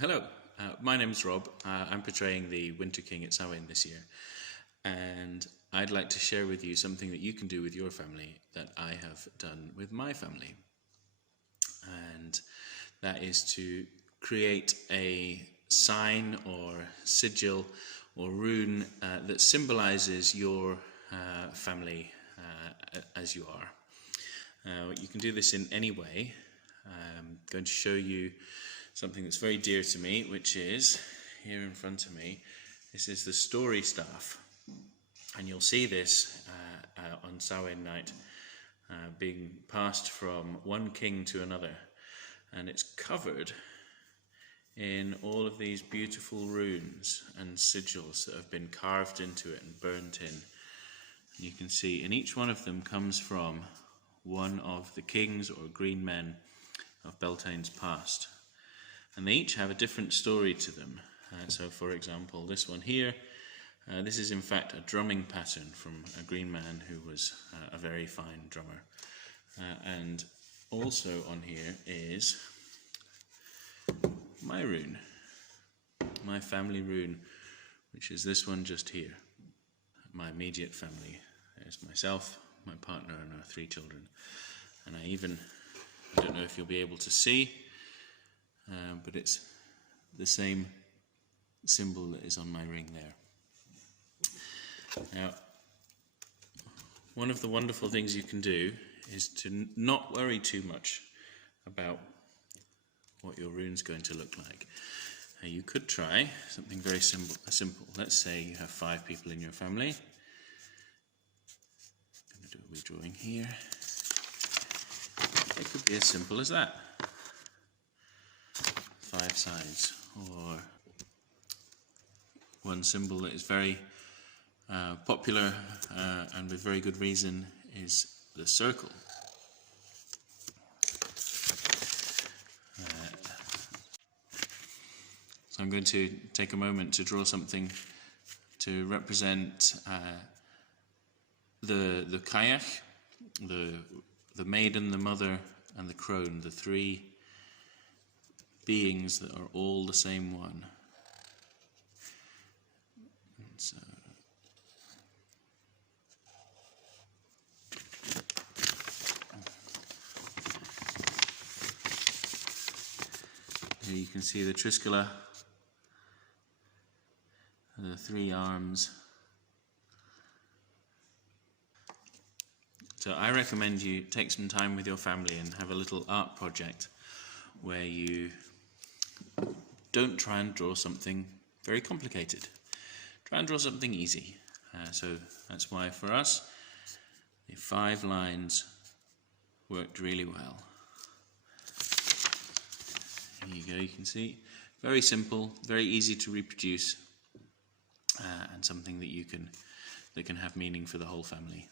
Hello, my name's Rob. I'm portraying the Winter King at Samhain this year, and I'd like to share with you something that you can do with your family that I have done with my family. And that is to create a sign or sigil or rune that symbolizes your family as you are. You can do this in any way. I'm going to show you something that's very dear to me, which is here in front of me. This is the story staff, and you'll see this on Samhain night being passed from one king to another, and it's covered in all of these beautiful runes and sigils that have been carved into it and burnt in. And you can see, and each one of them comes from one of the kings or green men of Beltane's past. And they each have a different story to them. So for example, this one here, this is in fact a drumming pattern from a green man who was a very fine drummer. And also on here is my rune, my family rune, which is this one just here. My immediate family. There's myself, my partner, and our 3 children. And I don't know if you'll be able to see, but it's the same symbol that is on my ring there. Now, one of the wonderful things you can do is to not worry too much about what your rune's going to look like. You could try something very simple. Let's say you have 5 people in your family. I'm going to do a wee drawing here. It could be as simple as that. 5 sides, or one symbol that is very popular and with very good reason is the circle. So I'm going to take a moment to draw something to represent the kayak, the maiden, the mother, and the crone, the 3 beings that are all the same one. And so here you can see the Triskela, the 3 arms. So I recommend you take some time with your family and have a little art project where you don't try and draw something very complicated. Try and draw something easy. So that's why for us the 5 lines worked really well. Here you go, you can see. Very simple, very easy to reproduce, and something that can have meaning for the whole family.